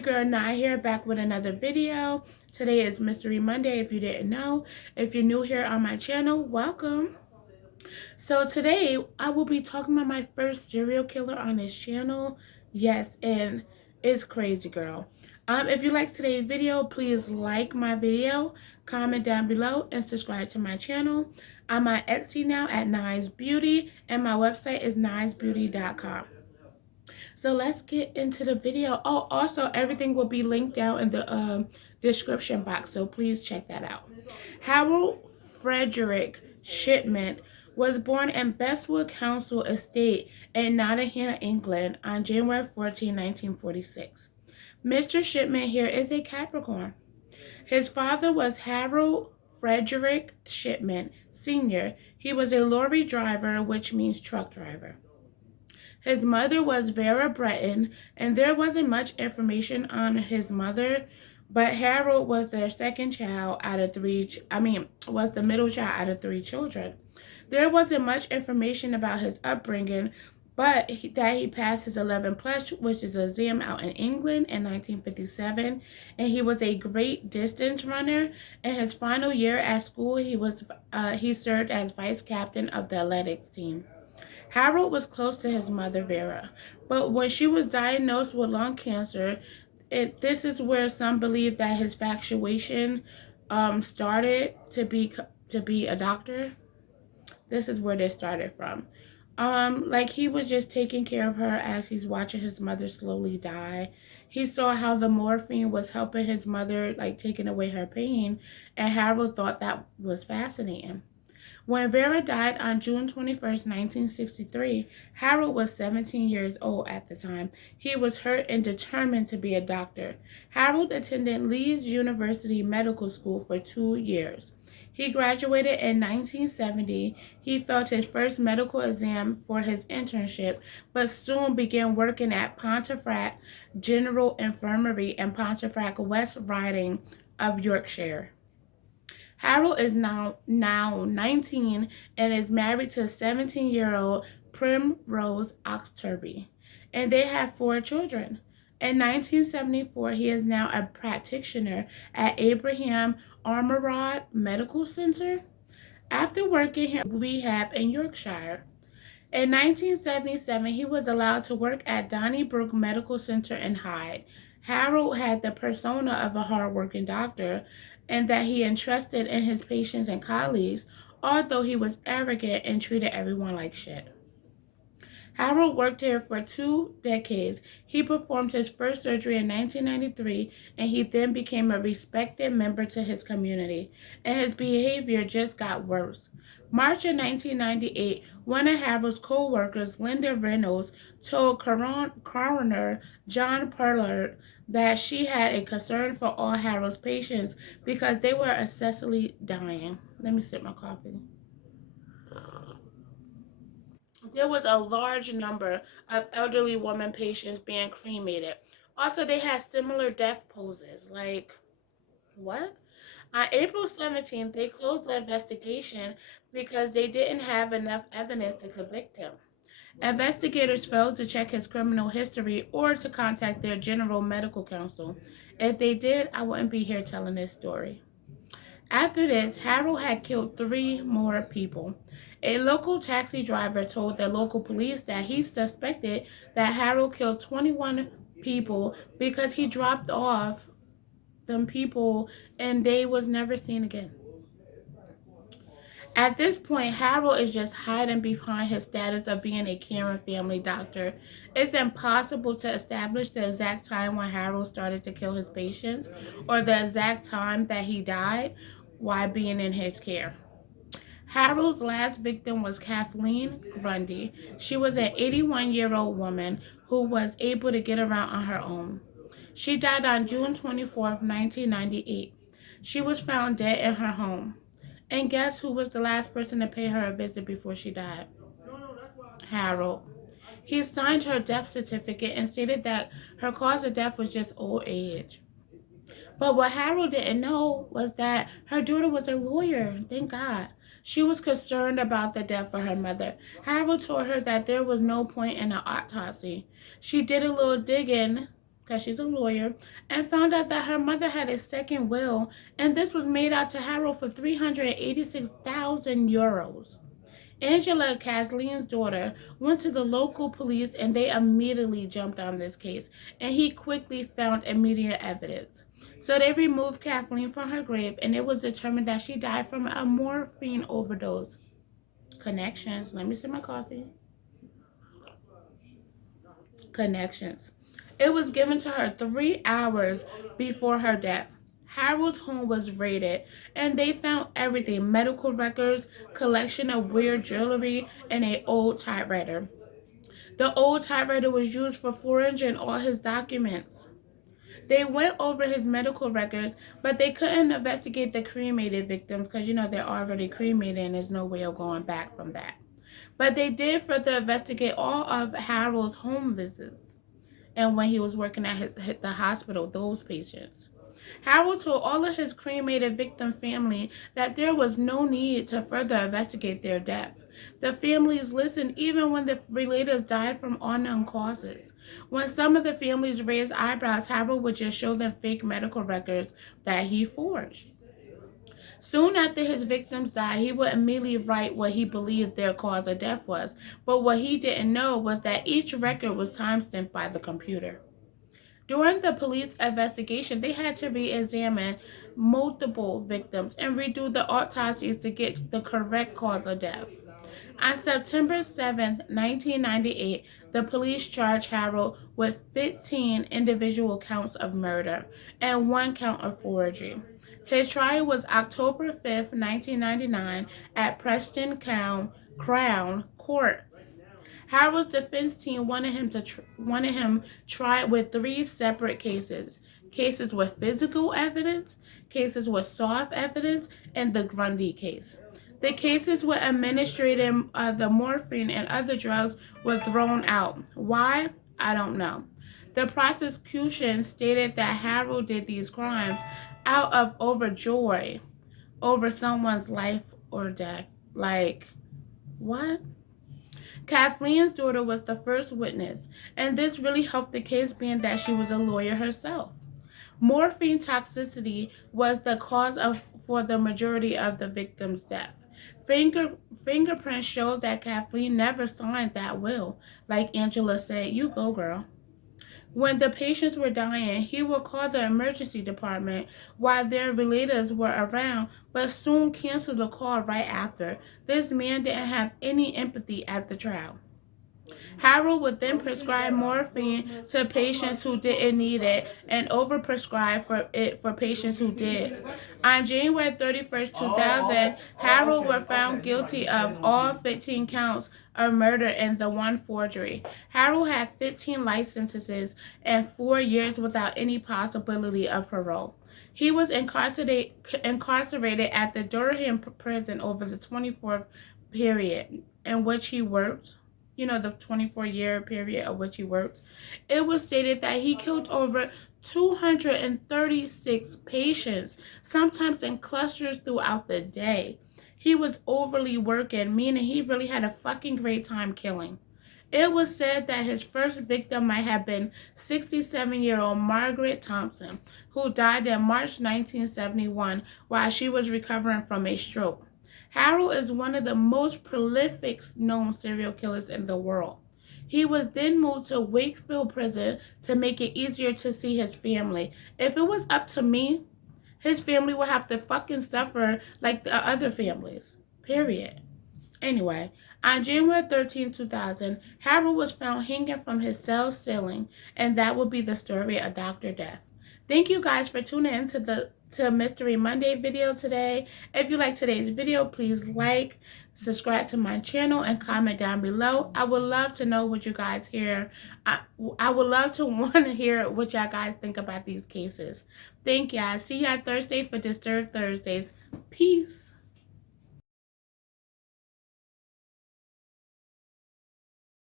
your girl Niee here, back with another video. Today is Mystery Monday, if you didn't know. If you're new here on my channel, welcome. So today, I will be talking about my first serial killer on this channel. Yes, and it's crazy, girl. If you like today's video, please like my video, comment down below, and subscribe to my channel. I'm on Etsy now at nieesbeauty, and my website is nieesbeauty.com. So let's get into the video. Oh, also everything will be linked down in the description box, so please check that out. Harold Frederick Shipman was born in Bestwood Council Estate in Nottingham, England on January 14, 1946. Mr. Shipman here is a Capricorn. His father was Harold Frederick Shipman Sr. He was a lorry driver, which means truck driver. His mother was Vera Breton, and there wasn't much information on his mother, but Harold was their second child out of was the middle child out of three children. There wasn't much information about his upbringing, but that he passed his 11 plus, which is an exam out in England in 1957, and he was a great distance runner. In his final year at school, he served as vice captain of the athletics team. Harold was close to his mother, Vera, but when she was diagnosed with lung cancer, this is where some believe that his infatuation started to be a doctor. This is where this started from. Like he was just taking care of her as he's watching his mother slowly die. He saw how the morphine was helping his mother, like taking away her pain, and Harold thought that was fascinating. When Vera died on June 21st, 1963, Harold was 17 years old at the time. He was hurt and determined to be a doctor. Harold attended Leeds University Medical School for 2 years. He graduated in 1970. He failed his first medical exam for his internship, but soon began working at Pontefract General Infirmary in Pontefract, West Riding of Yorkshire. Harold is now 19 and is married to 17-year-old Primrose Oxterby, and they have 4 children. In 1974, he is now a practitioner at Abraham Armorod Medical Center after working in rehab in Yorkshire. In 1977, he was allowed to work at Donnybrook Medical Center in Hyde. Harold had the persona of a hard-working doctor and that he entrusted in his patients and colleagues, although he was arrogant and treated everyone like shit. Harold worked here for 2 decades. He performed his first surgery in 1993, and he then became a respected member to his community, and his behavior just got worse. March of 1998, one of Harold's co-workers, Linda Reynolds, told coroner John Perlard that she had a concern for all Harold's patients because they were excessively dying. Let me sip my coffee. There was a large number of elderly women patients being cremated. Also, they had similar death poses. Like, what? On April 17th, they closed the investigation because they didn't have enough evidence to convict him. Investigators failed to check his criminal history or to contact their general medical counsel. If they did, I wouldn't be here telling this story. After this, Harold had killed 3 more people. A local taxi driver told the local police that he suspected that Harold killed 21 people because he dropped off them people and they was never seen again. At this point, Harold is just hiding behind his status of being a caring family doctor. It's impossible to establish the exact time when Harold started to kill his patients or the exact time that he died while being in his care. Harold's last victim was Kathleen Grundy. She was an 81-year-old woman who was able to get around on her own. She died on June 24th, 1998. She was found dead in her home. And guess who was the last person to pay her a visit before she died? Harold. He signed her death certificate and stated that her cause of death was just old age. But what Harold didn't know was that her daughter was a lawyer, thank God. She was concerned about the death of her mother. Harold told her that there was no point in an autopsy. She did a little digging because she's a lawyer, and found out that her mother had a second will, and this was made out to Harold for 386,000 euros. Angela, Kathleen's daughter, went to the local police and they immediately jumped on this case, and he quickly found immediate evidence. So they removed Kathleen from her grave, and it was determined that she died from a morphine overdose. Connections. Let me sip my coffee. Connections. It was given to her 3 hours before her death. Harold's home was raided, and they found everything: medical records, collection of weird jewelry, and an old typewriter. The old typewriter was used for forging all his documents. They went over his medical records, but they couldn't investigate the cremated victims because, they're already cremated and there's no way of going back from that. But they did further investigate all of Harold's home visits and when he was working at the hospital, those patients. Harold told all of his cremated victim family that there was no need to further investigate their death. The families listened even when the relators died from unknown causes. When some of the families raised eyebrows, Harold would just show them fake medical records that he forged. Soon after his victims died, he would immediately write what he believed their cause of death was. But what he didn't know was that each record was time-stamped by the computer. During the police investigation, they had to re-examine multiple victims and redo the autopsies to get the correct cause of death. On September 7, 1998, the police charged Harold with 15 individual counts of murder and 1 count of forgery. His trial was October 5, 1999, at Preston Crown Court. Harold's defense team wanted him tried with 3 separate cases: cases with physical evidence, cases with soft evidence, and the Grundy case. The cases with administering the morphine and other drugs were thrown out. Why? I don't know. The prosecution stated that Harold did these crimes out of overjoy over someone's life or death. Like, what? Kathleen's daughter was the first witness, and this really helped the case being that she was a lawyer herself. Morphine toxicity was the cause for the majority of the victim's death. Fingerprints showed that Kathleen never signed that will. Like Angela said, you go, girl. When the patients were dying, he would call the emergency department while their relators were around, but soon canceled the call right after. This man didn't have any empathy at the trial. Harold would then prescribe morphine to patients who didn't need it and overprescribe for patients who did. On January 31st, 2000, Harold was found guilty of all 15 counts of murder and the 1 forgery. Harold had 15 life sentences and 4 years without any possibility of parole. He was incarcerated at the Durham prison over the 24th period in which he worked. The 24-year period of which he worked. It was stated that he killed over 236 patients, sometimes in clusters throughout the day. He was overly working, meaning he really had a fucking great time killing. It was said that his first victim might have been 67-year-old Margaret Thompson, who died in March 1971 while she was recovering from a stroke. Harold is one of the most prolific known serial killers in the world. He was then moved to Wakefield Prison to make it easier to see his family. If it was up to me, his family would have to fucking suffer like the other families. Period. Anyway, on January 13, 2000, Harold was found hanging from his cell ceiling, and that will be the story of Dr. Death. Thank you guys for tuning in to Mystery Monday video today. If you like today's video, please like, subscribe to my channel, and comment down below. I would love to know what you guys hear. I would love to want to hear what y'all guys think about these cases. Thank y'all. See y'all Thursday for Disturbed Thursdays. Peace.